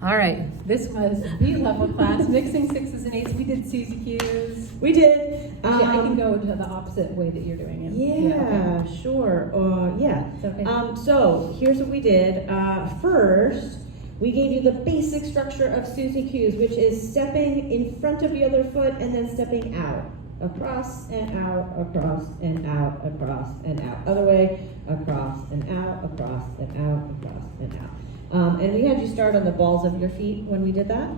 All right, this was the level class, mixing sixes and eights. We did Suzy Q's. We did. I can go to the opposite way that you're doing it. Yeah, okay. Sure. Yeah. It's okay. So here's what we did. First, we gave you the basic structure of Suzy Q's, which is stepping in front of the other foot and then stepping out. Across and out, across and out, across and out. Other way, across and out, across and out, across and out. And we had you start on the balls of your feet when we did that.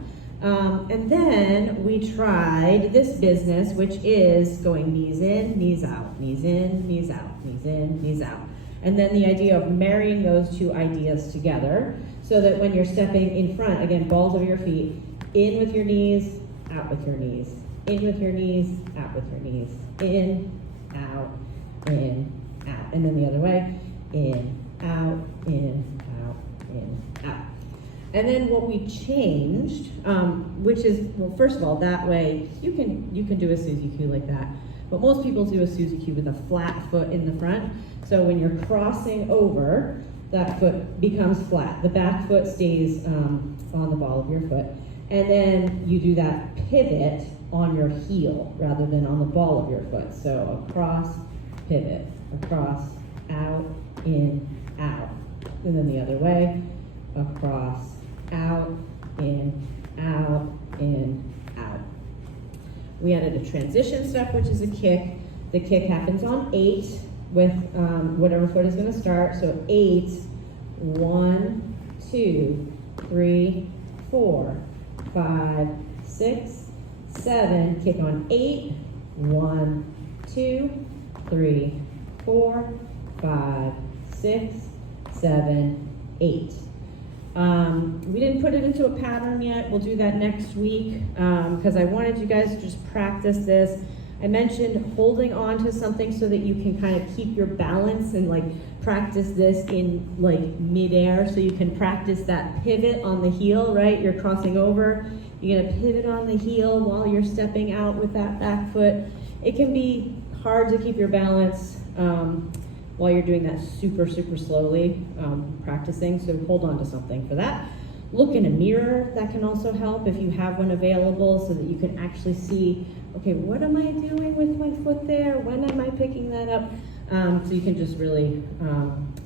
And then we tried this business, which is going knees in, knees out, knees in, knees out, knees in, knees out. And then the idea of marrying those two ideas together so that when you're stepping in front, again, balls of your feet, in with your knees, out with your knees. In with your knees, out with your knees. In, out, and then the other way. In, out, in, out. And then what we changed, which is, well, first of all, that way you can do a Suzy Q like that, but most people do a Suzy Q with a flat foot in the front. So when you're crossing over, that foot becomes flat. The back foot stays on the ball of your foot, and then you do that pivot on your heel rather than on the ball of your foot. So across, pivot, across, out, in, out, and then the other way. Across, out, in, out, in, out. We added a transition step, which is a kick. The kick happens on 8 with whatever foot is going to start. So 8, 1, 2, 3, 4, 5, 6, 7. Kick on 8, 1, 2, 3, 4, 5, 6, 7, 8. We didn't put it into a pattern yet. We'll do that next week because I wanted you guys to just practice this. I mentioned holding on to something so that you can kind of keep your balance and like practice this in like midair, so you can practice that pivot on the heel, right? You're crossing over, you're gonna pivot on the heel while you're stepping out with that back foot. It can be hard to keep your balance while you're doing that super slowly, practicing, so hold on to something for that. Look in a mirror, that can also help if you have one available so that you can actually see, okay, what am I doing with my foot there? When am I picking that up? So you can just really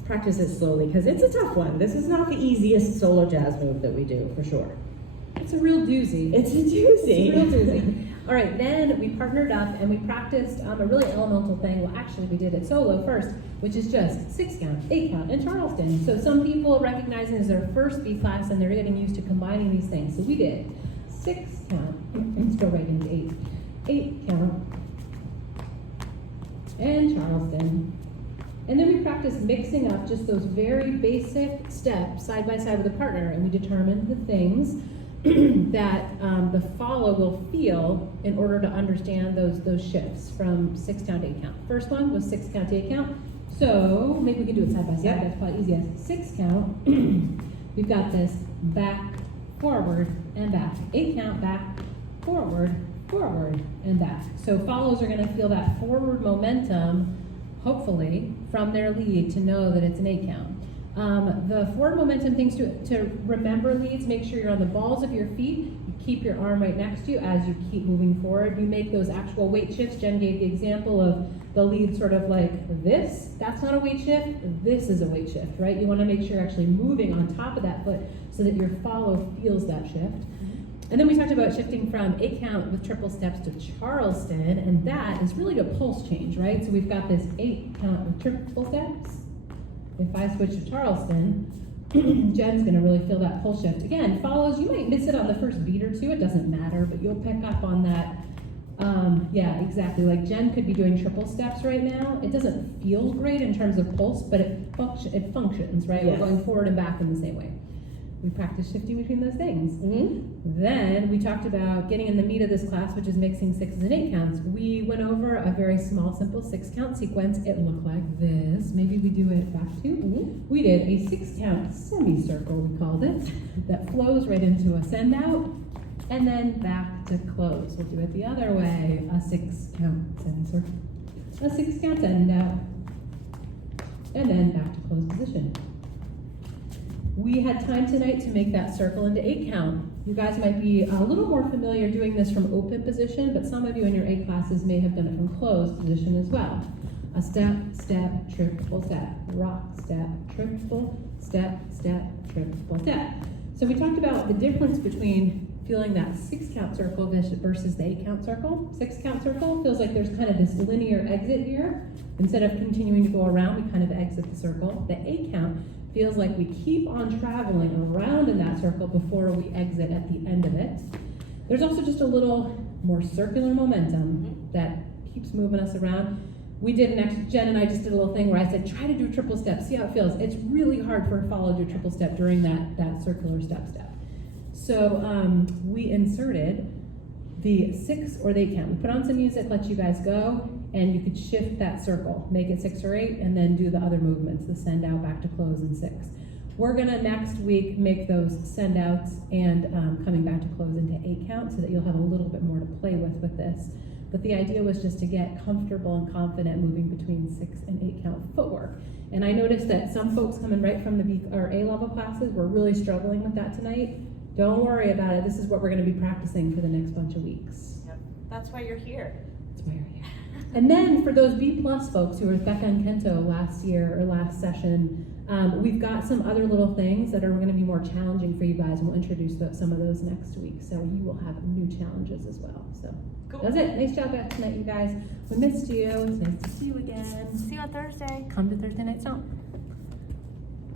practice it slowly, because it's a tough one. This is not the easiest solo jazz move that we do, for sure. It's a real doozy. It's a doozy. It's a real doozy. All right, then we partnered up and we practiced a really elemental thing. Well, actually, we did it solo first, which is just 6 count, 8 count, and Charleston. So some people recognize it as their first B class and they're getting used to combining these things. So we did 6 count, let's go right into 8, 8 count, and Charleston. And then we practiced mixing up just those very basic steps side by side with a partner, and we determined the things that the follow will feel in order to understand those shifts from 6 count to 8 count. First one was 6 count to 8 count. So maybe we can do it side by side. Yep. That's probably easiest. 6 count, we've got this back, forward, and back. 8 count, back, forward, forward, and back. So follows are going to feel that forward momentum, hopefully, from their lead to know that it's an 8 count. The forward momentum things to remember leads, make sure you're on the balls of your feet. You keep your arm right next to you as you keep moving forward. You make those actual weight shifts. Jen gave the example of the lead sort of like this. That's not a weight shift. This is a weight shift, right? You want to make sure you're actually moving on top of that foot so that your follow feels that shift. And then we talked about shifting from 8 count with triple steps to Charleston, and that is really a pulse change, right? So we've got this 8 count with triple steps. If I switch to Charleston, Jen's gonna really feel that pulse shift. Again, follows, you might miss it on the first beat or two, it doesn't matter, but you'll pick up on that. Yeah, exactly, like Jen could be doing triple steps right now. It doesn't feel great in terms of pulse, but it functions, right? Yes. We're going forward and back in the same way. We practice shifting between those things. Then we talked about getting in the meat of this class, which is mixing 6s and 8 counts. We went over a very small, simple 6 count sequence. It looked like this. Maybe we do it back too. We did a 6 count semicircle, we called it, that flows right into a send out, and then back to close. We'll do it the other way. A 6 count semicircle, a 6 count send out, and then back to close position. We had time tonight to make that circle into 8 count. You guys might be a little more familiar doing this from open position, but some of you in your A classes may have done it from closed position as well. A step, step, triple step, rock, step, triple, step, step, triple step. So we talked about the difference between feeling that 6 count circle versus the 8 count circle. 6 count circle feels like there's kind of this linear exit here. Instead of continuing to go around, we kind of exit the circle. The 8 count feels like we keep on traveling around in that circle before we exit at the end of it. There's also just a little more circular momentum that keeps moving us around. Jen and I just did a little thing where I said, try to do triple step, see how it feels. It's really hard for a follow to do triple step during that circular step. So we inserted the 6 or the 8 count. We put on some music, let you guys go, and you could shift that circle, make it 6 or 8, and then do the other movements, the send out, back to close, and 6. We're gonna next week make those send outs and coming back to close into 8 count so that you'll have a little bit more to play with this. But the idea was just to get comfortable and confident moving between 6 and 8 count footwork. And I noticed that some folks coming right from the B or A level classes were really struggling with that tonight. Don't worry about it. This is what we're going to be practicing for the next bunch of weeks. Yep. That's why you're here. That's why you're here. And then for those B plus folks who were with Becca and Kento last year or last session, we've got some other little things that are going to be more challenging for you guys, and we'll introduce some of those next week. So you will have new challenges as well. So Cool. that's it. Nice job tonight, you guys. We missed you. It's nice to see you again. See you on Thursday. Come to Thursday Night Stomp.